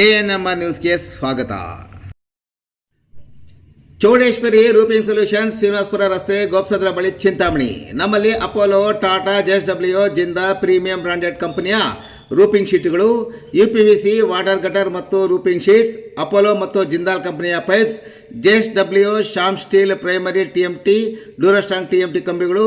A N M R ನ್ಯೂಸ್ಗೆ ಸ್ವಾಗತ. Chowdeshwari roofing solutions Srinivaspur ರಸ್ತೆ ಗೋಪ್ಸದ್ರ ಬಳಿ ಚಿಂತಾಮಣಿ. ನಮ್ಮಲ್ಲಿ Apollo, Tata J S W, Jindal premium branded ಕಂಪನಿಯ roofing ಶೀಟ್ಗಳು, U P V C, water gutter ಮತ್ತು ರೂಪಿಂಗ್ ಶೀಟ್ಸ್, ಅಪೋಲೋ ಮತ್ತು ಜಿಂದಾಲ್ ಕಂಪನಿಯ pipes J S W Shyam steel primary T M T, ಡ್ಯೂರಸ್ಟಾಂಗ್ T M T ಕಂಬಿಗಳು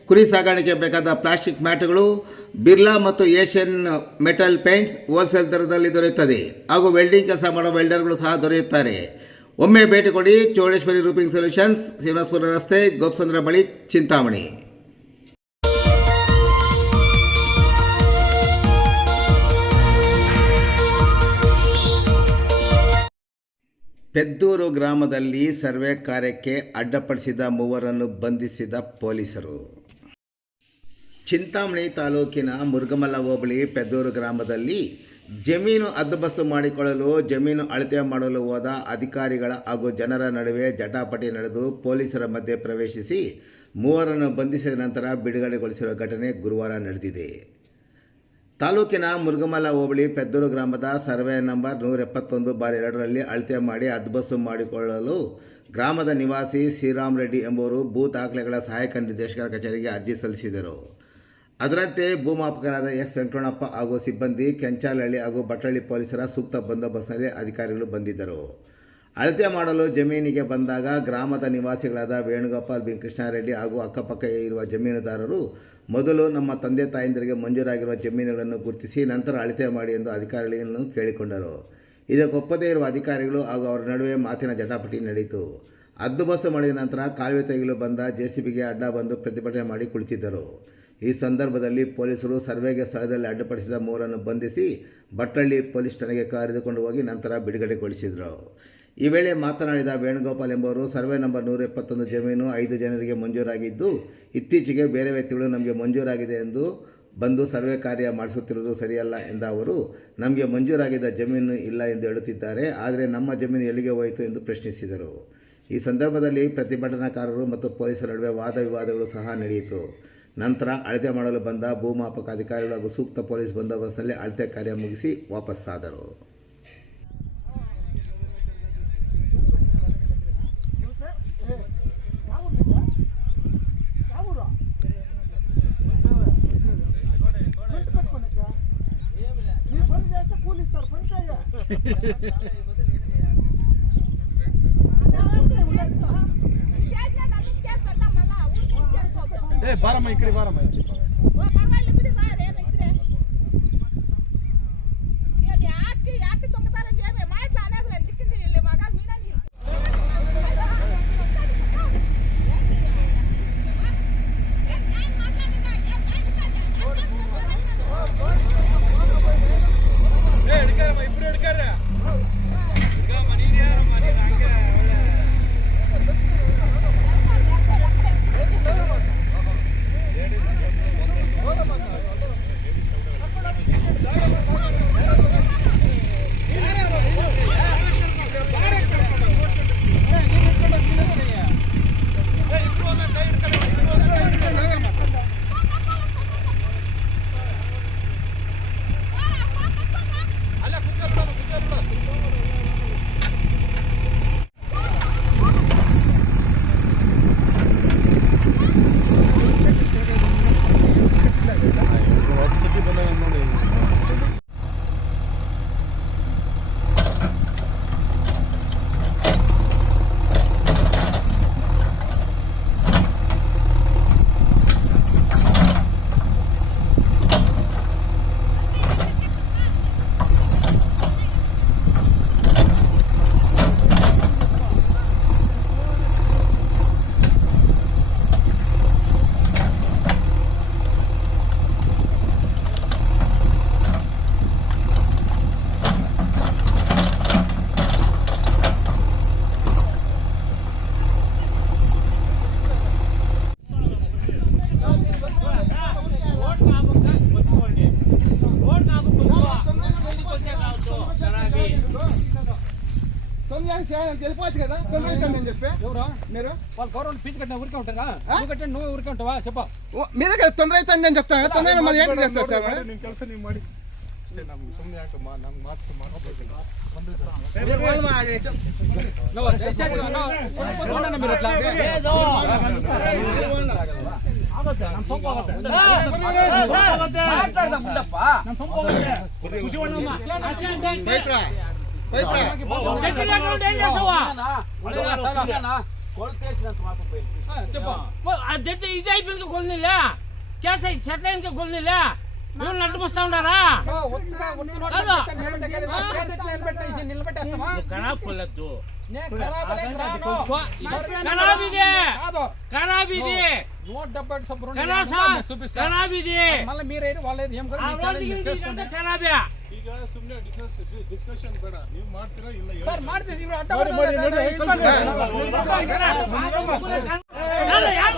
ಕುರಿ ಸಾಗಾಣಿಕೆ ಬೇಕಾದ plastic ಮ್ಯಾಟ್ಗಳು, Birla ಮತ್ತು Asian metal paints wholesale ದರದಲ್ಲಿ ದೊರೆಯುತ್ತದೆ. ಹಾಗೂ ವೆಲ್ಡಿಂಗ್ ಕೆಲಸ ಮಾಡೋ ವೆಲ್ಡರ್ಗಳು ಸಹ ದೊರೆಯುತ್ತಾರೆ. ಒಮ್ಮೆ ಭೇಟಿ ಕೊಡಿ ಚೌಡೇಶ್ವರಿ ರೂಪಿಂಗ್ ಸೊಲ್ಯೂಷನ್ಸ್ ಶ್ರೀನಿವಾಸಪುರ ರಸ್ತೆ, ಗೋಪ್ಸಂದ್ರ ಬಳಿ ಚಿಂತಾಮಣಿ. ಪೆದ್ದೂರು ಗ್ರಾಮದಲ್ಲಿ ಸರ್ವೆ ಕಾರ್ಯಕ್ಕೆ ಅಡ್ಡಪಡಿಸಿದ ಮೂವರನ್ನು ಬಂಧಿಸಿದ ಪೊಲೀಸರು. ಚಿಂತಾಮಣಿ ತಾಲೂಕಿನ ಮುರುಗಮಲ್ಲ ಹೋಬಳಿ ಪೆದ್ದೂರು ಗ್ರಾಮದಲ್ಲಿ ಜಮೀನು ಹದ್ದುಬಸ್ತು ಮಾಡಿಕೊಳ್ಳಲು, ಜಮೀನು ಅಳತೆ ಮಾಡಲು ಹೋದ ಅಧಿಕಾರಿಗಳ ಹಾಗೂ ಜನರ ನಡುವೆ ಜಟಾಪಟಿ ನಡೆದು ಪೊಲೀಸರ ಮಧ್ಯೆ ಪ್ರವೇಶಿಸಿ ಮೂವರನ್ನು ಬಂಧಿಸಿದ ನಂತರ ಬಿಡುಗಡೆಗೊಳಿಸಿರುವ ಘಟನೆ ಗುರುವಾರ ನಡೆದಿದೆ. ತಾಲೂಕಿನ ಮುರುಗಮಲ ಹೋಬಳಿ ಪೆದ್ದೂರು ಗ್ರಾಮದ ಸರ್ವೆ ನಂಬರ್ ನೂರ ಎಪ್ಪತ್ತೊಂದು ಬಾರಿ ಎರಡರಲ್ಲಿ ಅಳತೆ ಮಾಡಿ ಹದ್ಬಸ್ತು ಮಾಡಿಕೊಳ್ಳಲು ಗ್ರಾಮದ ನಿವಾಸಿ ಶ್ರೀರಾಮ್ ರೆಡ್ಡಿ ಎಂಬುವರು ಭೂ ದಾಖಲೆಗಳ ಸಹಾಯಕ ನಿರ್ದೇಶಕರ ಕಚೇರಿಗೆ ಅರ್ಜಿ ಸಲ್ಲಿಸಿದರು. ಅದರಂತೆ ಭೂಮಾಪಕರಾದ ಎಸ್ ವೆಂಕಟಣ್ಣಪ್ಪ ಹಾಗೂ ಸಿಬ್ಬಂದಿ ಕೆಂಚಾಲಹಳ್ಳಿ ಹಾಗೂ ಬಟ್ಟಳ್ಳಿ ಪೊಲೀಸರ ಸೂಕ್ತ ಬಂದೋಬಸ್ತ್ನಲ್ಲಿ ಅಧಿಕಾರಿಗಳು ಬಂದಿದ್ದರು. ಅಳತೆ ಮಾಡಲು ಜಮೀನಿಗೆ ಬಂದಾಗ ಗ್ರಾಮದ ನಿವಾಸಿಗಳಾದ ವೇಣುಗೋಪಾಲ್ ಬಿ ಕೃಷ್ಣಾರೆಡ್ಡಿ ಹಾಗೂ ಅಕ್ಕಪಕ್ಕ ಇರುವ ಜಮೀನುದಾರರು ಮೊದಲು ನಮ್ಮ ತಂದೆ ತಾಯಂದಿರಿಗೆ ಮಂಜೂರಾಗಿರುವ ಜಮೀನುಗಳನ್ನು ಗುರುತಿಸಿ ನಂತರ ಅಳತೆ ಮಾಡಿ ಎಂದು ಅಧಿಕಾರಿಗಳನ್ನು ಕೇಳಿಕೊಂಡರು. ಇದಕ್ಕೊಪ್ಪದೇ ಇರುವ ಅಧಿಕಾರಿಗಳು ಹಾಗೂ ಅವರ ನಡುವೆ ಮಾತಿನ ಜಟಾಪಟಿ ನಡೆಯಿತು. ಹದ್ದುಬಸ್ತು ಮಾಡಿದ ನಂತರ ಕಾಲುವೆ ತೆಗೆಯಲು ಬಂದ ಜೆಸಿಬಿಗೆ ಅಡ್ಡ ಬಂದು ಪ್ರತಿಭಟನೆ ಮಾಡಿ ಕುಳಿತಿದ್ದರು. ಈ ಸಂದರ್ಭದಲ್ಲಿ ಪೊಲೀಸರು ಸರ್ವೆಗೆ ಸ್ಥಳದಲ್ಲಿ ಅಡ್ಡಿಪಡಿಸಿದ ಮೂರನ್ನು ಬಂಧಿಸಿ ಬಟ್ಟಳ್ಳಿ ಪೊಲೀಸ್ ಠಾಣೆಗೆ ಕರೆದುಕೊಂಡು ಹೋಗಿ ನಂತರ ಬಿಡುಗಡೆಗೊಳಿಸಿದರು. ಈ ವೇಳೆ ಮಾತನಾಡಿದ ವೇಣುಗೋಪಾಲ್ ಎಂಬುವರು, ಸರ್ವೆ ನಂಬರ್ ನೂರ ಎಪ್ಪತ್ತೊಂದು ಜಮೀನು ಐದು ಜನರಿಗೆ ಮಂಜೂರಾಗಿದ್ದು, ಇತ್ತೀಚೆಗೆ ಬೇರೆ ವ್ಯಕ್ತಿಗಳು ನಮಗೆ ಮಂಜೂರಾಗಿದೆ ಎಂದು ಬಂದು ಸರ್ವೆ ಕಾರ್ಯ ಮಾಡಿಸುತ್ತಿರುವುದು ಸರಿಯಲ್ಲ ಎಂದ ಅವರು, ನಮಗೆ ಮಂಜೂರಾಗಿದ್ದ ಜಮೀನು ಇಲ್ಲ ಎಂದು ಹೇಳುತ್ತಿದ್ದಾರೆ, ಆದರೆ ನಮ್ಮ ಜಮೀನು ಎಲ್ಲಿಗೆ ಹೋಯಿತು ಎಂದು ಪ್ರಶ್ನಿಸಿದರು. ಈ ಸಂದರ್ಭದಲ್ಲಿ ಪ್ರತಿಭಟನಾಕಾರರು ಮತ್ತು ಪೊಲೀಸರ ನಡುವೆ ವಾದ ವಿವಾದಗಳು ಸಹ ನಡೆಯಿತು. ನಂತರ ಅಳತೆ ಮಾಡಲು ಬಂದ ಭೂಮಾಪಕ ಅಧಿಕಾರಿಗಳು ಹಾಗೂ ಸೂಕ್ತ ಪೊಲೀಸ್ ಬಂದೋಬಸ್ತ್ನಲ್ಲಿ ಅಳತೆ ಕಾರ್ಯ ಮುಗಿಸಿ ವಾಪಸ್ಸಾದರು ఏ ए बारह मई बारम्मा बारह मई। వెళ్ళిపోవచ్చు కదా తొందర అవుతుందని చెప్పి ఎవరు మీరు వాళ్ళు గవర్నమెంట్ ఫీజు కట్టిన ఊరికే ఉంటారా ఆ? నువ్వు కట్టిన నువ్వు ఊరికే ఉంటావా చెప్ప ಓ, మీరే కదా తొందర అవుతుంది అని చెప్తాను కదా తొందర మళ్ళీ ఏంటి చేస్తారు సార్ మరి? ನಿಮ್ ಕೆಲಸ ನೀವು ಮಾಡಿ ಅಷ್ಟೇ ನಮ್ಗೆ ಸುಮ್ಮನೆ ಯಾಕೆ ಮಾ- ನಮ್ ಮಾತು ಮಾತಾಡ್ಬೇಕಿಲ್ಲ మీరు వాళ్ళు అదైతే ఇది అయిపోయింది కొలినీలే. కేసు చెట్లకి కొలినీలే. నువ్వు నడుపుస్తా ఉండారా ఖరాబ్ కొల్లద్దు ఖరాబ్ ఇది ఖరాబ్ ఇది నూట డెబ్బై ఖరాబ్ ఇది మళ్ళీ మీరేది ಈಗ ಸುಮ್ಮನೆ ಡಿಸ್ಕಷನ್ ಬೇಡ. ನೀವು ಮಾಡ್ತೀರಾ ಇಲ್ಲ. ಸರ್ ಮಾಡ್ತೀವಿ. ಇವ್ರು ಅಡ್ಡ ಮಾಡಿ, ಮಾಡಿ, ಬರ್ತಾರೆ, ನೋಡಿ, ಇಟ್ಕೊಂಡು ಯಾರು ಯಾರು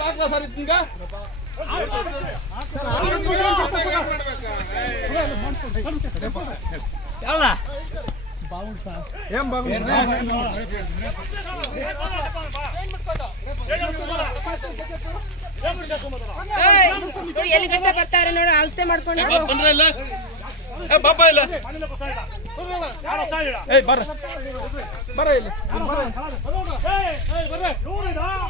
ಹಾಕ್ಲಾ ಸರ್ ಇದು ಹಿಂಗ ఏం బాగుంది ನೋಡಿ ಎಲ್ಲಿ ಗಂಟೆ ಬರ್ತಾರೆ ನೋಡಿ ಅಳತೆ ಮಾಡ್ಕೊಂಡು ಏ ಬಾಪ ಇಲ್ಲ ಏ ಬರ್ರ ಬರ್ರ ಇಲ್ಲಿ ಚೈನ್ ನಾವು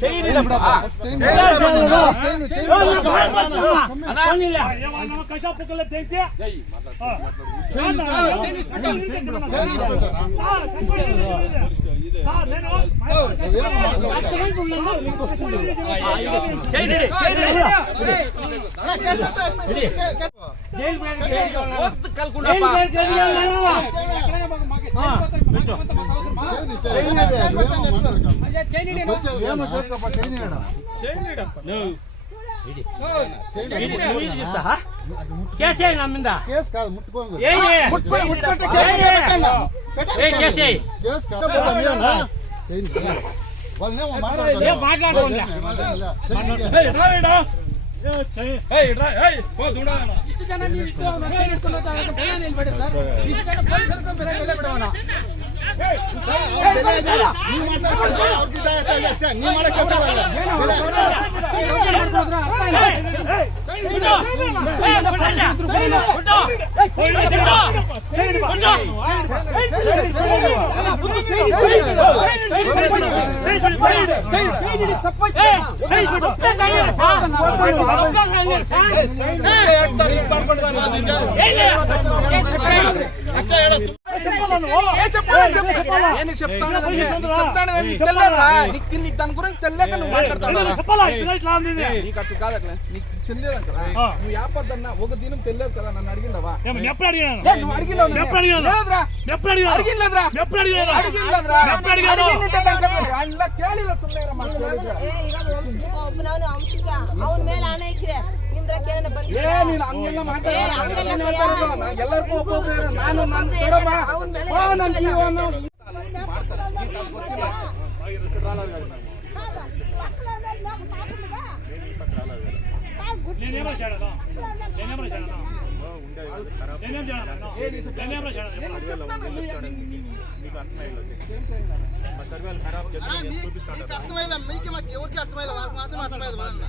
ಜೈಲ್ ಕಲ್ಕೊಂಡಪ್ಪ కేసే నా మీద కేసు కాదు ముట్టుకోండి ఏ ఏ ముట్టుకుంటే ఏ కేసు ఏ. పెట్టండి. ఏ కేసే కేసు కాదు మీరేనా? చేయండి. వాళ్ళనేమో మాట్లాడతారు. ఏ మాట్లాడుకోండి. ಇಷ್ಟು ಜನ ನೀವು ಇಟ್ಟು ಅವ್ರನ್ನ ಕೈ ಹಿಡ್ಕೊಂಡು ಹೋಗ್ತಾ ಇರೋದು ಭಯ ನಿಲ್ಬೇಡಿ ಸರ್ ಇಷ್ಟು ಜನ ಬೇರೆ ಬೆಲೆ ಬಿಡೋಣ. ನೀವು ಮಾಡೋ ಕೆಲಸ ಇಲ್ಲ. ಬೆಲೆ. నేను చెప్తాను చెప్తాను నీకు తెలియదురా నీకు నీకు దాని గురించి తెలియక నువ్వు మాట్లాడతావు నీకు అట్లా కాదు అట్లా నీకు తెలియదు కదా నువ్వు యాపద్దన్నా ఒక దినం తెలియదు కదా నన్ను అడిగిండవా ఎప్పుడు అడిగాను నువ్వు అడిగినావు ఎప్పుడు అడిగాను ఎప్పుడు అడిగాను అడిగినలేదురా ఎప్పుడు అడిగాను అడిగినలేదురా ఎప్పుడు అడిగాను అడిగినట్టు తెలియదు సుమ్మేరా మాట్లాడు ಎಲ್ಲರಿಗೂ ಒಬ್ಬೊಬ್ರು ನಾನು ನಾನು ಕೊಡಮ್ಮ ನನ್ನ ಜೀವನ మీకు అర్థమైంది మా సర్వేలు ఖరాబ్ చేస్తాం ఎవరికి అర్థమైనా మాకు మాత్రం అర్థమైంది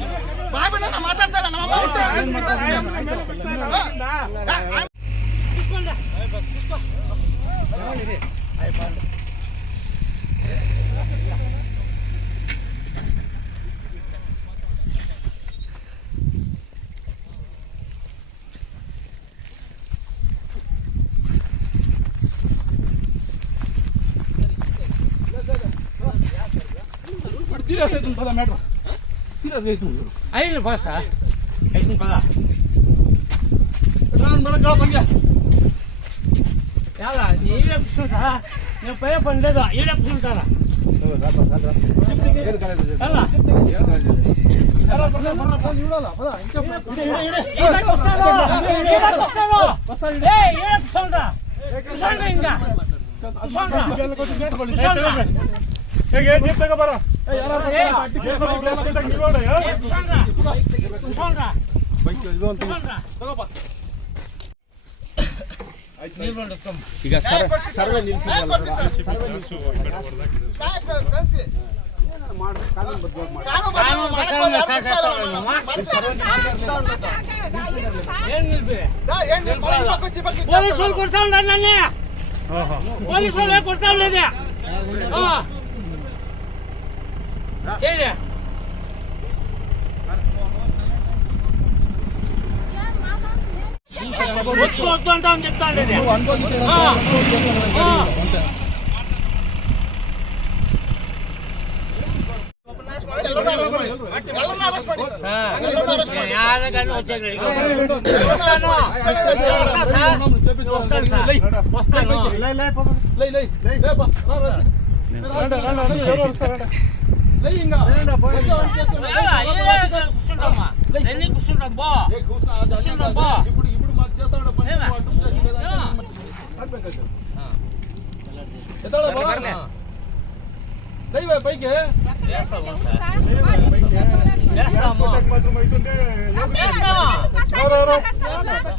ಬಾಬನನ್ನ ಮಾತಾಡ್ತಾರ ನಮ್ಮ ಅಮ್ಮ ಬರ್ತೀರಾ ಸರ್ ತುಂಬ ಮ್ಯಾಟ್ರ್ ಸಿರಾದ ಐತಿ ಐ ಇಲ್ಲ ಬಾ ಸಾ ಐತಿ ಬಾ ನಾನು ಬರಕ ಬಂದೆ ಯಾಲ ನೀವೇ ಕುಸುಂತ ನೀವು ಪೇ ಬಂದದ ಇಲ್ಲೇ ಕುಸುಂತಾರ ಅಲ್ಲ ಯಾರ ಬರ್ಲ ಬರ್ಲ ಫೋನ್ ಇಡಲ್ಲ ಬಾ ಇಂಚ ಇಡೆ ಇಡೆ ಇಡೆ ಇಡೆ ಕುಸುಂತಾರ ಬಸ್ತಾ ಇಡೆ ಇಡೆ ಕುಸುಂತ ಕುಸುಂತ ಹಿಂಗ ಕುಸುಂತ ಹೇಗೆ ಜೀಪ್ ತಗೋ ಬರ ಈಗ ಸರ್ವೆ ಪೊಲೀಸರು ಕೊಡ್ತಾ ಉಂಡ ನನ್ನೇ ಪೊಲೀಸರು ಕೊಡ್ತಾ ಉಳ್ಳದೆ చేయ వస్తూ వద్దు అంటామని చెప్తాను వస్తాను కూర్చుంటాం బా కూర్చుంటాం బా ఇప్పుడు ఇప్పుడు మాకు చేస్తాడు పని దైవ పైకి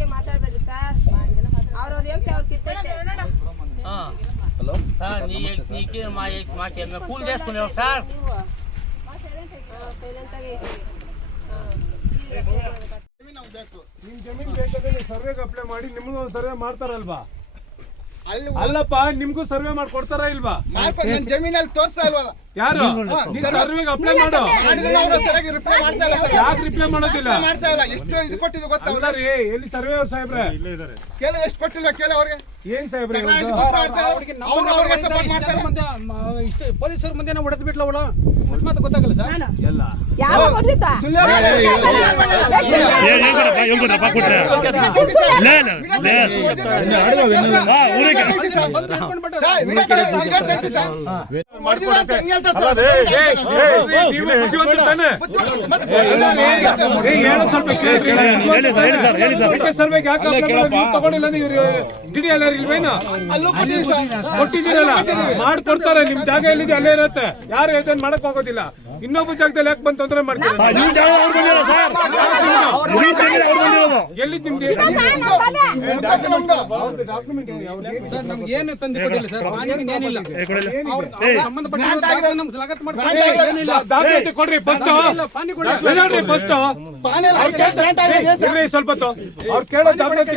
మాట్లాడబెట్టి సార్ ಅವ್ರವ್ರು ಹೇಳ್ತೇವೆ ಅವ್ರು ಕಿತ್ತೈತೆ ఆ. సార్ నీ నీకు మా మాకు కూల్ చేసుకునేవు సార్ ಸೈಲೆಂಟ್ ಆಗಿ ನಿಮ್ ಜಮೀನ್ ಬೇಕಾದ್ರೆ ಸರ್ವೆಗೆ ಅಪ್ಲೈ ಮಾಡಿ ನಿಮ್ಗೂ ಒಂದು ಸರ್ವೆ ಮಾಡ್ತಾರಲ್ವಾ ಅಲ್ಲಿ ಅಲ್ಲಪ್ಪ ನಿಮ್ಗೂ ಸರ್ವೆ ಮಾಡಿ ಕೊಡ್ತಾರ ಇಲ್ವಾ ಮಾಡ್ಕೊಂಡು ನನ್ನ ಜಮೀನಲ್ಲಿ ತೋರಿಸ್ತಾ ಇಲ್ವಲ್ಲ ಯಾರು ನೀನ್ ಸರ್ವೆಗೆ ಅಪ್ಲೈ ಮಾಡು ಮಾಡಿದ್ರೆ ಅವರು ಸರಿಯಾಗಿ ರಿಪ್ಲೈ ಮಾಡ್ತಾ ಇಲ್ಲ ಸರ್. ಯಾಕೆ ರಿಪ್ಲೈ ಮಾಡೋದಿಲ್ಲ ಮಾಡ್ತಾ ಇಲ್ಲ ಎಷ್ಟು ಇದು ಕೊಟ್ಟಿದ್ದು ಗೊತ್ತಾ ಅಲ್ಲ ರೀ ಎಲ್ಲಿ ಸರ್ವೆ ಸಾಹೇಬ್ರೆ ಕೇಳ ಎಷ್ಟು ಕೊಟ್ಟಿಲ್ಲ ಕೇಳ ಅವ್ರಿಗೆ ಏನ್ ಸಾಹೇಬ್ರೆ ಇವ್ರ್ದು? ಕೊಟ್ಟು ಮಾಡ್ತಾರೆ ಅವ್ರಿಗೆ ಅವ್ರು ಅವ್ರಿಗೆ ಸಪೋರ್ಟ್ ಮಾಡ್ತಾರೆ ಇಷ್ಟು ಪೊಲೀಸರ ಮುಂದೆ ಹೊಡೆದು ಬಿಟ್ಲ ಅವಳು ಅಕಸ್ಮಾತ್ ಗೊತ್ತಾಗಲ್ಲ ಸರ್ ಎಲ್ಲ ಸುಳ್ಳು ಹೇಳ್ಬೇಡಿ. ಹೆಂಗ್ ಹೇಳ್ತಾರೆ ಮಾಡ್ಕೊಡ್ತಾರೆ ನಿಮ್ ಜಾಗ ಎಲ್ಲಿದೆ ಅಲ್ಲೇ ಇರುತ್ತೆ. ಯಾರು ಇದನ್ನ ಮಾಡಕ್ ಹೋಗೋದಿಲ್ಲ. ಇನ್ನೊಬ್ಬ ಜಾಗದಲ್ಲಿ ಯಾಕೆ ಬಂದು ತೊಂದರೆ ಮಾಡ್ತಾರೆ ಎಲ್ಲಿ ನಿಮ್ದು? ಏನು ತಂದು ಕೊಟ್ಟಿಲ್ಲ ಸರ್? ಏನಿಲ್ಲ. ದಾಖಲಾತಿ ಕೊಡ್ರಿ ಫಸ್ಟ್ ಪಾನಿ ಕೊಡಿ ಫಸ್ಟ್ ಪಾನಿ ಎಲ್ಲ ಅವ್ರಿಗೆ ಗ್ರಾಂಟ್ ಆಗಿದೆ ಸರ್. ಇರ್ರಿ ಸ್ವಲ್ಪ ಹೊತ್ತು. ಅವ್ರು ಕೇಳೋ ದಾಖಲಾತಿ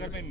ಪ್ರತಿ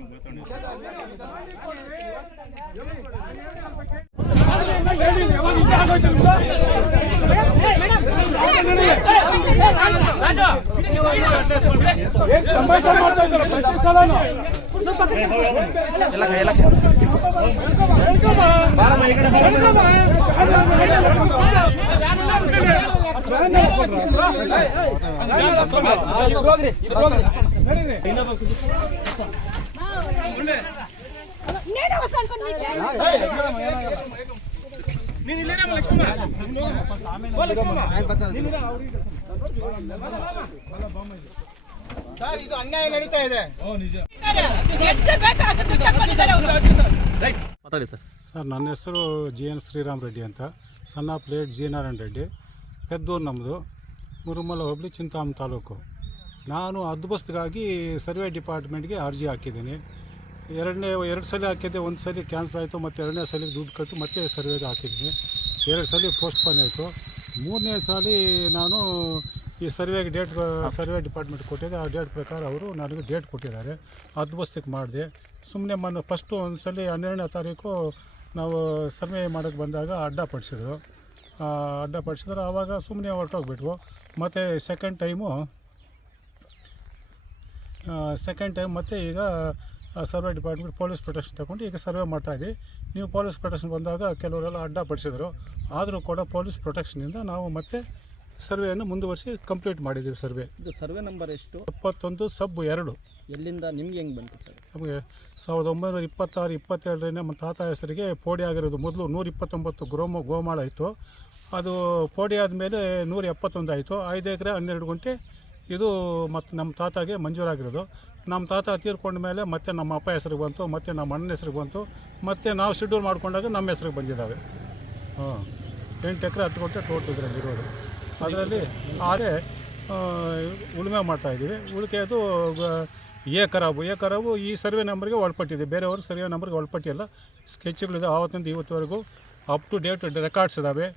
ಸರ್ ಇದು ಅನ್ಯಾಯ ನಡೀತಾ ಇದೆ. ಸರ್. ನನ್ನ ಹೆಸರು ಜಿ ಎನ್ ಶ್ರೀರಾಮ್ ರೆಡ್ಡಿ ಅಂತ. Son of late G N Reddy. Peddur ನಮ್ಮದು ಮುರುಮಲ ಹೋಬಳಿ ಚಿಂತಾಮ್ ತಾಲೂಕು. ನಾನು ಹದ್ಬಸ್ತಿಗಾಗಿ ಸರ್ವೆ ಡಿಪಾರ್ಟ್ಮೆಂಟ್ಗೆ ಅರ್ಜಿ ಹಾಕಿದ್ದೀನಿ. ಎರಡನೇ, ಎರಡು ಸಲ ಹಾಕಿದ್ದೆ, ಒಂದು ಸಲ ಕ್ಯಾನ್ಸಲ್ ಆಯಿತು, ಮತ್ತು ಎರಡನೇ ಸಲ ದುಡ್ಡು ಕಟ್ಟು ಮತ್ತೆ ಸರ್ವೆಗೆ ಹಾಕಿದ್ದೀನಿ. ಎರಡು ಸಲ ಪೋಸ್ಟ್ಪೋನ್ ಆಯಿತು. ಮೂರನೇ ಸಲ ನಾನು ಈ ಸರ್ವೆಗೆ ಡೇಟ್ ಸರ್ವೆ ಡಿಪಾರ್ಟ್ಮೆಂಟ್ ಕೊಟ್ಟಿದ್ದೆ. ಆ ಡೇಟ್ ಪ್ರಕಾರ ಅವರು ನನಗೆ ಡೇಟ್ ಕೊಟ್ಟಿದ್ದಾರೆ. ಹದ್ಬಸ್ತಿಗೆ ಮಾಡಿದೆ. ಸುಮ್ಮನೆ ಮೊನ್ನೆ ಫಸ್ಟು ಒಂದು ಸಲ ಹನ್ನೆರಡನೇ ತಾರೀಕು ನಾವು ಸರ್ವೆ ಮಾಡೋಕ್ಕೆ ಬಂದಾಗ ಅಡ್ಡ ಪಡಿಸಿದ್ರು ಅಡ್ಡ ಪಡಿಸಿದ್ರು. ಆವಾಗ ಸುಮ್ಮನೆ ಹೊರಟೋಗ್ಬಿಟ್ವು. ಮತ್ತು ಸೆಕೆಂಡ್ ಟೈಮು ಸೆಕೆಂಡ್ ಟೈಮ್ ಮತ್ತೆ ಈಗ ಸರ್ವೆ ಡಿಪಾರ್ಟ್ಮೆಂಟ್ ಪೊಲೀಸ್ ಪ್ರೊಟೆಕ್ಷನ್ ತಗೊಂಡು ಈಗ ಸರ್ವೆ ಮಾಡ್ತಾಯಿದ್ವಿ ನೀವು ಪೊಲೀಸ್ ಪ್ರೊಟೆಕ್ಷನ್ ಬಂದಾಗ ಕೆಲವರೆಲ್ಲ ಅಡ್ಡ ಪಡಿಸಿದ್ರು. ಆದರೂ ಕೂಡ ಪೊಲೀಸ್ ಪ್ರೊಟೆಕ್ಷನಿಂದ ನಾವು ಮತ್ತೆ ಸರ್ವೆಯನ್ನು ಮುಂದುವರಿಸಿ ಕಂಪ್ಲೀಟ್ ಮಾಡಿದ್ದೀವಿ ಸರ್ವೆ ಇದು ಸರ್ವೆ ನಂಬರ್ ಎಷ್ಟು? ಎಪ್ಪತ್ತೊಂದು ಸಬ್ ಎರಡು. ಎಲ್ಲಿಂದ ನಿಮ್ಗೆ ಹೆಂಗೆ ಬಂತು ಸರ್? ನಮಗೆ ಸಾವಿರದ ಒಂಬೈನೂರ ಇಪ್ಪತ್ತಾರು, ಇಪ್ಪತ್ತೇಳರಿಂದ ನಮ್ಮ ತಾತ ಹೆಸರಿಗೆ ಪೋಡಿ ಆಗಿರೋದು. ಮೊದಲು ನೂರ ಇಪ್ಪತ್ತೊಂಬತ್ತು ಗ್ರೋಮ ಗೋಮಾಳ ಇತ್ತು. ಅದು ಪೋಡಿ ಆದಮೇಲೆ ನೂರ ಎಪ್ಪತ್ತೊಂದು ಆಯಿತು. ಐದು ಎಕರೆ ಹನ್ನೆರಡು ಗುಂಟೆ ಇದು ಮತ್ತು ನಮ್ಮ ತಾತಾಗೆ ಮಂಜೂರಾಗಿರೋದು. ನಮ್ಮ ತಾತ ತೀರ್ಕೊಂಡ ಮೇಲೆ ಮತ್ತೆ ನಮ್ಮ ಅಪ್ಪ ಹೆಸರಿಗೆ ಬಂತು, ಮತ್ತು ನಮ್ಮ ಅಣ್ಣನ ಹೆಸರಿಗೆ ಬಂತು, ಮತ್ತು ನಾವು ಶೆಡ್ಯೂಲ್ ಮಾಡಿಕೊಂಡಾಗ ನಮ್ಮ ಹೆಸರಿಗೆ ಬಂದಿದ್ದಾವೆ. ಹಾಂ, ಎಂಟು ಎಕರೆ, ಹತ್ತು ಗುಂಟೆ ಟೋಟಲ್ ಇದರಲ್ಲಿ ಇರೋದು. ಅದರಲ್ಲಿ ಆದರೆ ಉಳುಮೆ ಮಾಡ್ತಾಯಿದ್ದೀವಿ ಉಳಿಕೆದು ಎ ಖರಾಬು ಎ ಖರಾಬು ಈ ಸರ್ವೆ ನಂಬರ್ಗೆ ಒಳಪಟ್ಟಿದೆ. ಬೇರೆಯವರು ಸರ್ವೆ ನಂಬರ್ಗೆ ಒಳಪಟ್ಟಿಲ್ಲ. ಸ್ಕೆಚ್ಗಳಿದೆ ಆವತ್ತಿಂದ ಇವತ್ತುವರೆಗೂ. ಅಪ್ ಟು ಡೇಟ್ ರೆಕಾರ್ಡ್ಸ್ ಇದ್ದಾವೆ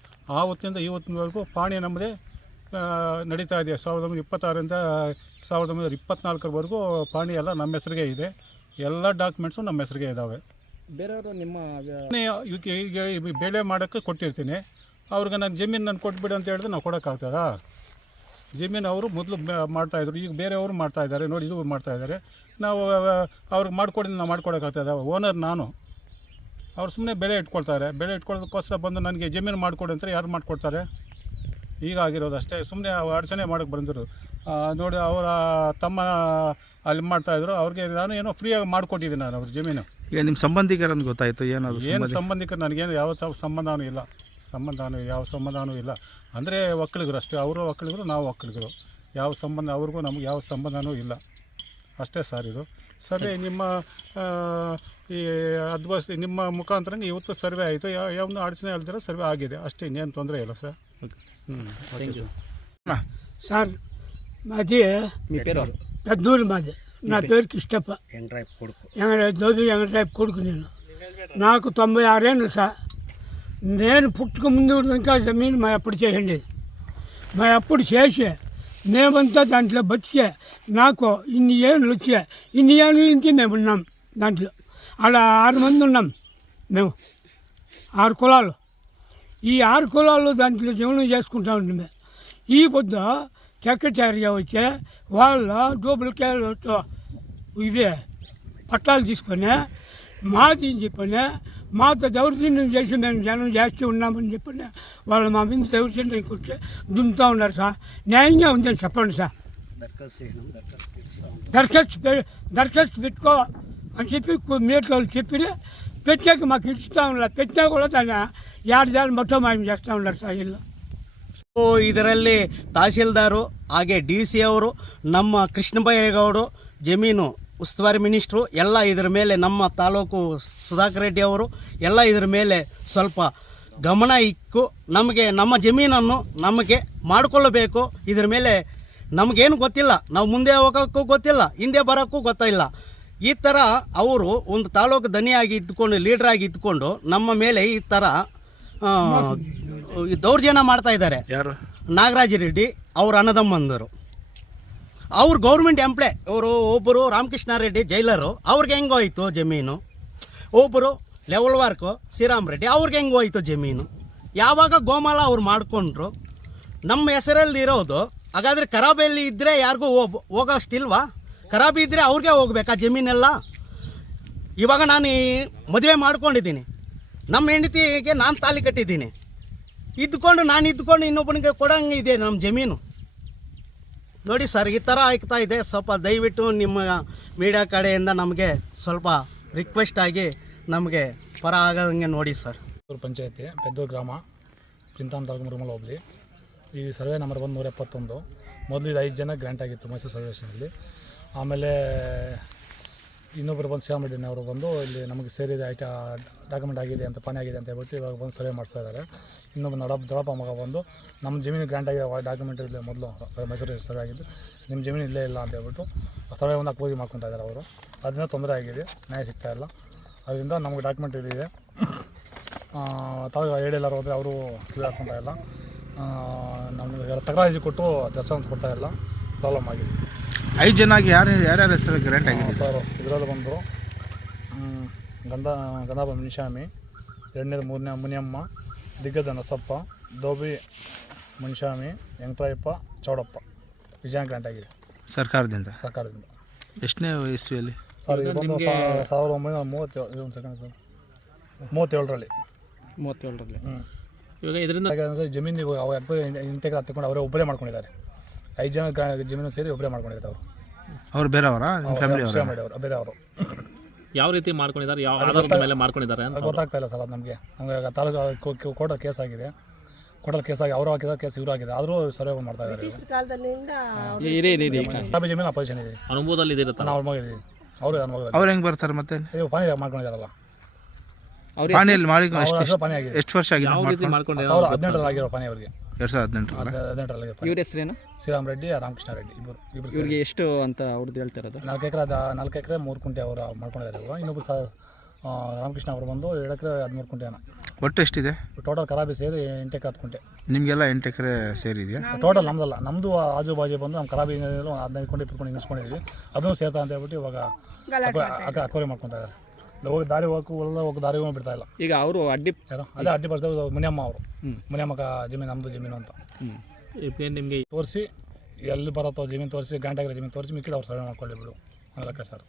ಆವತ್ತಿಂದ ಇವತ್ತಿನವರೆಗೂ ಪಾಣಿ ನಮ್ಮದೇ ನಡೀತಾ ಇದೆ. ಸಾವಿರದ ಒಂಬೈನೂರ ಇಪ್ಪತ್ತಾರರಿಂದ ಸಾವಿರದ ಒಂಬೈನೂರ ಇಪ್ಪತ್ನಾಲ್ಕರವರೆಗೂ ಪಾಣಿ ಎಲ್ಲ ನಮ್ಮ ಹೆಸರಿಗೆ ಇದೆ. ಎಲ್ಲ ಡಾಕ್ಯುಮೆಂಟ್ಸು ನಮ್ಮ ಹೆಸರಿಗೆ ಇದ್ದಾವೆ ಬೇರೆಯವರು ನಿಮ್ಮ ಈಗ ಬೆಳೆ ಮಾಡೋಕ್ಕೆ ಕೊಟ್ಟಿರ್ತೀನಿ. ಅವ್ರಿಗೆ ನಾನು ಜಮೀನು ನಾನು ಕೊಟ್ಬಿಡು ಅಂತ ಹೇಳಿದ್ರೆ ನಾವು ಕೊಡೋಕ್ಕಾಗ್ತದಾ? ಜಮೀನು ಅವರು ಮೊದಲು ಮಾಡ್ತಾಯಿದ್ರು ಈಗ ಬೇರೆಯವರು ಮಾಡ್ತಾ ಇದ್ದಾರೆ. ನೋಡಿ ಇದು ಮಾಡ್ತಾ ಇದ್ದಾರೆ. ನಾವು ಅವ್ರಿಗೆ ಮಾಡ್ಕೊಡಿ ನಾವು ಮಾಡ್ಕೊಡೋಕ್ಕಾಗ್ತದ? ಓನರ್ ನಾನು. ಅವ್ರು ಸುಮ್ಮನೆ ಬೆಳೆ ಇಟ್ಕೊಳ್ತಾರೆ. ಬೆಳೆ ಇಟ್ಕೊಳ್ಳೋದಕ್ಕೋಸ್ಕರ ಬಂದು ನನಗೆ ಜಮೀನು ಮಾಡಿಕೊಡಿ ಅಂತ ಯಾರು ಮಾಡಿಕೊಡ್ತಾರೆ? ಈಗ ಆಗಿರೋದು ಅಷ್ಟೇ. ಸುಮ್ಮನೆ ಅಡಚಣೆ ಮಾಡೋಕ್ಕೆ ಬಂದರು ನೋಡಿ ಅವರ ತಮ್ಮ ಅಲ್ಲಿ ಮಾಡ್ತಾಯಿದ್ರು ಅವ್ರಿಗೆ ನಾನು ಏನೋ ಫ್ರೀಯಾಗಿ ಮಾಡಿಕೊಟ್ಟಿದ್ದೀನಿ ನಾನು ಅವ್ರ ಜಮೀನು. ಈಗ ನಿಮ್ಮ ಸಂಬಂಧಿಕರನ್ನು ಗೊತ್ತಾಯಿತು ಏನಾದರೂ ಏನು ಸಂಬಂಧಿಕರು ನನಗೇನು ಯಾವ ಸಂಬಂಧವೂ ಸಂಬಂಧನೂ ಇಲ್ಲ. ಸಂಬಂಧನೂ ಯಾವ ಸಂಬಂಧನೂ ಇಲ್ಲ. ಅಂದರೆ ಒಕ್ಕಲಿಗರು ಅಷ್ಟೇ ಅವರು ಒಕ್ಕಲಿಗರು ನಾವು ಒಕ್ಕಲಿಗರು. ಯಾವ ಸಂಬಂಧ ಅವ್ರಿಗೂ ನಮ್ಗೆ ಯಾವ ಸಂಬಂಧನೂ ಇಲ್ಲ. ಅಷ್ಟೇ ಸರ್ ಇದು. ಸರ್ವೆ ನಿಮ್ಮ ಈ ಅದ್ವಸ್ ನಿಮ್ಮ ಮುಖಾಂತರ ಇವತ್ತು ಸರ್ವೆ ಆಯಿತು. ಯಾವ ಯಾವನ್ನೂ ಅಡಚಣೆ ಅಲ್ದಿರೋ ಸರ್ವೆ ಆಗಿದೆ. ಅಷ್ಟೇ ಇನ್ನೇನು ತೊಂದರೆ ಇಲ್ಲ ಸರ್ ಹ್ಞೂ ಥ್ಯಾಂಕ್ యూ సార్ మాది మీ పేరు పెద్దూరు మాది నా పేరు కృష్ణప్ప ఎంగరాయపు కొడుకు. నేను పుట్టుక ముందు ఇంకా జమీన్ మా అప్పుడు చేయండి మా అప్పుడు చేసే మేమంతా దాంట్లో బతికే నాకు ఇన్ని ఏళ్ళు వచ్చే ఇన్ని ఏళ్ళు నుంచి మేము ఉన్నాం దాంట్లో. అలా ఆరు మంది ఉన్నాం మేము ఆరు కులాలు. ఈ ఆరు కులాలు దాంట్లో జీవనం చేసుకుంటా ఉంటుంది ఈ పొద్దు సెక్రటరీగా వచ్చే వాళ్ళ డూప్లికేట్ ఇవే పట్టాలు తీసుకొని మాది చెప్పని మాతో దౌర్జన్యం చేసి మేము జనం చేస్తూ ఉన్నామని చెప్పని వాళ్ళు మా మీద దౌర్జన్యం కూర్చొని దున్నుతూ ఉన్నారు సార్ న్యాయంగా ఉందని చెప్పండి సార్ దరఖాస్తు పె- దరఖాస్తు పెట్టుకో అని చెప్పి మీట్లో చెప్పి పెట్టాక మాకు ఇస్తూ ఉన్నారు పెట్టినా కూడా దాన్ని ఏడు దాన్ని మొత్తం మాయం చేస్తూ ఉన్నారు సార్ ఇల్లు ಸೊ, ಇದರಲ್ಲಿ ತಹಸೀಲ್ದಾರು ಹಾಗೆ ಡಿ ಸಿ ಅವರು ನಮ್ಮ ಕೃಷ್ಣಬೈರೇಗೌಡರು ಜಮೀನು ಉಸ್ತುವಾರಿ ಮಿನಿಸ್ಟ್ರು ಎಲ್ಲ ಇದರ ಮೇಲೆ ನಮ್ಮ ತಾಲೂಕು ಸುಧಾಕರ್ ರೆಡ್ಡಿ ಅವರು ಎಲ್ಲ ಇದರ ಮೇಲೆ ಸ್ವಲ್ಪ ಗಮನ ಇಕ್ಕು. ನಮಗೆ ನಮ್ಮ ಜಮೀನನ್ನು ನಮಗೆ ಮಾಡಿಕೊಳ್ಳಬೇಕು. ಇದರ ಮೇಲೆ ನಮಗೇನು ಗೊತ್ತಿಲ್ಲ. ನಾವು ಮುಂದೆ ಹೋಗೋಕ್ಕೂ ಗೊತ್ತಿಲ್ಲ ಹಿಂದೆ ಬರೋಕ್ಕೂ ಗೊತ್ತಿಲ್ಲ ಈ ಥರ ಅವರು ಒಂದು ತಾಲೂಕು ದನಿಯಾಗಿ ಇದ್ದುಕೊಂಡು ಲೀಡ್ರಾಗಿ ಇದ್ದುಕೊಂಡು ನಮ್ಮ ಮೇಲೆ ಈ ಥರ ದೌರ್ಜನ್ಯ ಮಾಡ್ತಾ ಇದ್ದಾರೆ. ಯಾರು? ನಾಗರಾಜ ರೆಡ್ಡಿ ಅವ್ರ ಅಣ್ಣದಮ್ಮಂದರು ಅವ್ರು ಗೌರ್ಮೆಂಟ್ ಎಂಪ್ಲಾಯ್ ಅವರು ಒಬ್ಬರು ರಾಮಕೃಷ್ಣ ರೆಡ್ಡಿ ಜೈಲರು ಅವ್ರಿಗೆ ಹೆಂಗೆ ಹೋಯ್ತು ಜಮೀನು? ಒಬ್ಬರು ಲೆವೆಲ್ ವರ್ಕು ಶ್ರೀರಾಮ್ ರೆಡ್ಡಿ, ಅವ್ರಿಗೆ ಹೆಂಗೆ ಹೋಯ್ತು ಜಮೀನು? ಯಾವಾಗ ಗೋಮಾಲ ಅವ್ರು ಮಾಡಿಕೊಂಡ್ರು? ನಮ್ಮ ಹೆಸರಲ್ಲಿ ಇರೋದು, ಹಾಗಾದರೆ ಖರಾಬಲ್ಲಿ ಇದ್ದರೆ ಯಾರಿಗೂ ಹೋಗ್, ಹೋಗೋಷ್ಟಿಲ್ವಾ? ಖರಾಬಿ ಇದ್ದರೆ ಅವ್ರಿಗೆ ಹೋಗ್ಬೇಕಾ ಜಮೀನೆಲ್ಲ? ಇವಾಗ ನಾನು ಈ ಮದುವೆ ಮಾಡ್ಕೊಂಡಿದ್ದೀನಿ. ನಮ್ಮ ಹೆಂಡತಿಗೆ ನಾನು ತಾಲಿ ಕಟ್ಟಿದ್ದೀನಿ. ಇದ್ದುಕೊಂಡು ನಾನು ಇದ್ಕೊಂಡು ಇನ್ನೊಬ್ಬನಿಗೆ ಕೊಡಂಗೆ ಇದೆ ನಮ್ಮ ಜಮೀನು. ನೋಡಿ ಸರ್, ಈ ಥರ ಆಗ್ತಾ ಇದೆ. ಸ್ವಲ್ಪ ದಯವಿಟ್ಟು ನಿಮ್ಮ ಮೀಡಿಯಾ ಕಡೆಯಿಂದ ನಮಗೆ ಸ್ವಲ್ಪ ರಿಕ್ವೆಸ್ಟ್ ಆಗಿ ನಮಗೆ ಪರ ಆಗಂಗೆ ನೋಡಿ ಸರ್. ಪಂಚಾಯತಿ, ಪೆದ್ದೂರು ಗ್ರಾಮ ಚಿಂತಾಮ್ ತಾಲೂಕು ಮುರುಮಲ ಹೋಬಳಿ. ಈ ಸರ್ವೆ ನಂಬರ್ ಬಂದು ನೂರ ಎಪ್ಪತ್ತೊಂದು. ಮೊದಲು ಇದು ಐದು ಜನ ಗ್ರ್ಯಾಂಟ್ ಆಗಿತ್ತು ಮೈಸೂರು ಸರ್ವೇಶನಲ್ಲಿ ಆಮೇಲೆ ಇನ್ನೊಬ್ಬರು ಬಂದು ಶ್ಯಾಮರೆಡ್ಡಿನ ಅವರು ಬಂದು ಇಲ್ಲಿ ನಮಗೆ ಸೇರಿದೆ ಐಟ ಡಾಕ್ಯುಮೆಂಟ್ ಆಗಿದೆ ಅಂತ, ಪಾನೆ ಆಗಿದೆ ಅಂತ ಹೇಳ್ಬಿಟ್ಟು ಇವಾಗ ಬಂದು ಸರ್ವೆ ಮಾಡ್ತಾ ಇದ್ದಾರೆ. ಇನ್ನೊಬ್ಬ ನಡಪ್ ದೊಡಪ್ಪ ಮಗ ಬಂದು ನಮ್ಮ ಜಮೀನು ಗ್ರ್ಯಾಂಟ್ ಆಗಿದೆ ಡಾಕ್ಯುಮೆಂಟ್ ಇಲ್ಲೇ ಮೊದಲು ಸರ್ ಮೈಸೂರು ಸರ್ವೆ ಆಗಿದ್ದು ನಿಮ್ಮ ಜಮೀನು ಇಲ್ಲೇ ಇಲ್ಲ ಅಂತ ಹೇಳ್ಬಿಟ್ಟು ಸರ್ವೆ ಒಂದು ಪೂಜೆ ಮಾಡ್ಕೊತಾ ಇದ್ದಾರೆ ಅವರು. ಅದರಿಂದ ತೊಂದರೆ ಆಗಿದೆ, ನ್ಯಾಯ ಸಿಗ್ತಾ ಇಲ್ಲ. ಅದರಿಂದ ನಮಗೆ ಡಾಕ್ಯುಮೆಂಟ್ ಇದೆ. ತಾವು ಹೇಳಿಲ್ಲಾರು ಹೋದರೆ ಅವರು ಕ್ಲಿಯರ್ ಹಾಕ್ಕೊತಾ ಇಲ್ಲ. ನಮಗೆ ಕೊಟ್ಟು ದರ್ಶನ ಕೊಡ್ತಾ ಇಲ್ಲ. ಪ್ರಾಬ್ಲಮ್ ಆಗಿದೆ. ಐದು ಜನ ಯಾರು ಯಾರ್ಯಾರ ಹೆಸರು ಗ್ರ್ಯಾಂಟ್ ಆಗಿದೆ ಸರ್ ಇದರಲ್ಲಿ ಬಂದರು. ಗಂಧ ಗಂಧಾಬ ಮುನಿಸ್ವಾಮಿ ಎರಡನೇದು ಮೂರನೇ ಮುನಿಯಮ್ಮ ದಿಗ್ಗದ ನಸಪ್ಪ ದೋಬಿ ಮುನಿಸ್ವಾಮಿ ವೆಂಕಟಾಯಪ್ಪ ಚೌಡಪ್ಪ. ವಿಜಯ ಗ್ರ್ಯಾಂಟ್ ಆಗಿದೆ. ಸರ್ಕಾರದಿಂದ? ಸರ್ಕಾರದಿಂದ. ಎಷ್ಟನೇ ಇಸ್ವಿಯಲ್ಲಿ ಸರ್ ಇದು ಬಂದು ಸಾವಿರದ ಒಂಬೈನೂರ ಮೂವತ್ತೇಳು ಒಂದು ಸೆಕೆಂಡ್ ಸರ್. ಮೂವತ್ತೇಳರಲ್ಲಿ. ಮೂವತ್ತೇಳರಲ್ಲಿ. ಹ್ಞೂ ಇವಾಗ ಇದರಿಂದ ಜಮೀನು ಇವಾಗ ಅವ್ರ ಅಪ್ಪ ಇಂಟೆಗ್ರ ತಗೊಂಡು ಅವರೇ ಒಬ್ಬರೇ ಮಾಡ್ಕೊಂಡಿದ್ದಾರೆ. ಐದು ಜನ ಗ್ರಾ- ಜಮೀನು ಸೇರಿ ಒಬ್ಬರೇ ಮಾಡ್ಕೊಂಡಿದ್ದಾರೆ ಅವರು. ಅವ್ರು ಬೇರೆಯವರ? ನಿಮ್ಮ ಫ್ಯಾಮಿಲಿ ಅವರ ಬೇರೆ ಅವರು. ಯಾವ ರೀತಿ ಮಾಡ್ಕೊಂಡಿದ್ದಾರೆ? ಯಾವ ಆಧಾರದ ಮೇಲೆ ಮಾಡ್ಕೊಂಡಿದ್ದಾರೆ ಅಂತ ಗೊತ್ತಾಗ್ತಾ ಇಲ್ಲ ಸರ್ ಅದು ನಮಗೆ. ನಮಗೆ ತಾಲೂಕು ಕೋರ್ಟಲ್ಲಿ ಕೇಸ್ ಆಗಿದೆ. ಕೋರ್ಟಲ್ಲಿ ಕೇಸ್ ಆಗಿ ಅವರು ಹಾಕಿದ ಕೇಸ್ ಇವರು ಆಗಿದೆ ಆದರೂ ಸರ್ವೆ ಮಾಡ್ತಾ ಇದ್ದಾರೆ. ಬ್ರಿಟಿಷ್ ಕಾಲದಲ್ಲಿಂದ ಜಮೀನು ಅಪೋಸಿಷನ್ ಇದೆ. ಅನುಭವದಲ್ಲಿ ಅವ್ರ ನಾವು ಅವ್ರ ಮಗಿದ್ದೀವಿ ಅವರು ನನ್ನ ಮಗ ಅವ್ರು ಹೆಂಗೆ ಬರ್ತಾರೆ ಮತ್ತೆ? ಇವಾಗ ಪಾನಿ ಮಾಡ್ಕೊಂಡಿದ್ದಾರಲ್ಲ. ಪಾನಿಯಲ್ಲಿ ಮಾಡಿ ಎಷ್ಟು ಹೆಸರು ಪಾನಿ ಆಗಿದೆ. ಎಷ್ಟು ವರ್ಷ ಆಗಿದೆ ಯಾವ ರೀತಿ ಮಾಡ್ಕೊಂಡಿದ್ದಾರೆ ಸಾವಿರ ಹದಿನೆಂಟರಲ್ಲಿ ಆಗಿರೋ ಪಾನಿ ಅವರಿಗೆ. ಎರಡು ಸಾವಿರದ ಹದಿನೆಂಟು ಹದಿನೆಂಟರಲ್ಲಿ. ಇವ್ರ ಹೆಸರೇನು? ಶ್ರೀರಾಮ್ ರೆಡ್ಡಿ ರಾಮಕೃಷ್ಣ ರೆಡ್ಡಿ ಇಬ್ಬರು ಇಬ್ಬರು ಇವ್ರಿಗೆ ಎಷ್ಟು ಅಂತ ಅವ್ರದ್ದು ಹೇಳ್ತಾ ಇರೋದು? ನಾಲ್ಕು ಎಕರೆ ಅದು ನಾಲ್ಕು ಎಕರೆ ಮೂರು ಕುಂಟೆ ಅವರು ಮಾಡ್ಕೊಂಡಿದ್ದಾರೆ ಇವಾಗ ಇನ್ನೊಬ್ರು ಸಹ ಆ, ರಾಮಕೃಷ್ಣ ಅವರು ಬಂದು ಎರಡು ಎಕರೆ ಹದಿಮೂರು ಕುಂಟೆ ಏನೋ ಒಟ್ಟು ಎಷ್ಟಿದೆ? ಟೋಟಲ್ ಕರಾಬಿ ಸೇರಿ ಎಂಟು ಎಕರೆ ಹತ್ತು ಕುಂಟೆ. ನಿಮಗೆಲ್ಲ ಎಂಟು ಎಕರೆ ಸೇರಿದೆಯಾ? ಟೋಟಲ್ ನಮ್ದಲ್ಲ. ನಮ್ಮದು ಆಜು ಬಾಜು ಬಂದು ನಮ್ಮ ಕರಾಬಿ ಏನಿದೆ ಹದಿನೈದು ಕುಂಟೆ ಇಟ್ಕೊಂಡು ಕೊಂಡು ನಿಲ್ಲಿಸ್ಕೊಂಡಿದ್ವಿ ಅದನ್ನು ಸೇರ್ತಾ ಅಂತ ಹೇಳ್ಬಿಟ್ಟು ಇವಾಗ ಅಕ್ವರಿ ಮಾಡ್ಕೊತಾ ಇದ್ದಾರೆ. ಹೋಗಿ ದಾರಿ ಹೋಗಕ್ಕೆ ಒಳ್ಳೆ ಹೋಗಿ ದಾರಿ ಹೋಗಿ ಬಿಡ್ತಾ ಇಲ್ಲ. ಈಗ ಅವರು ಅಡ್ಡಿ ಅದೇ ಅಡ್ಡಿ ಬರ್ತಾರೆ ಮುನಿಯಮ್ಮ ಅವರು. ಮುನಿಯಮ್ಮಕ ಜಮೀನು ನಮ್ಮದು ಜಮೀನು ಅಂತ. ನಿಮಗೆ ತೋರಿಸಿ ಎಲ್ಲಿ ಬರುತ್ತೋ ಜಮೀನು ತೋರಿಸಿ ಗಂಟೆಗಿರೋ ಜಮೀನು ತೋರಿಸಿ ಮಿಕ್ಕಿದ ಅವ್ರು ಸರ್ವೆ ಮಾಡ್ಕೊಳ್ಳಿ ಬಿಡು ಅದಕ್ಕೆ ಲೆಕ್ಕ ಸರ್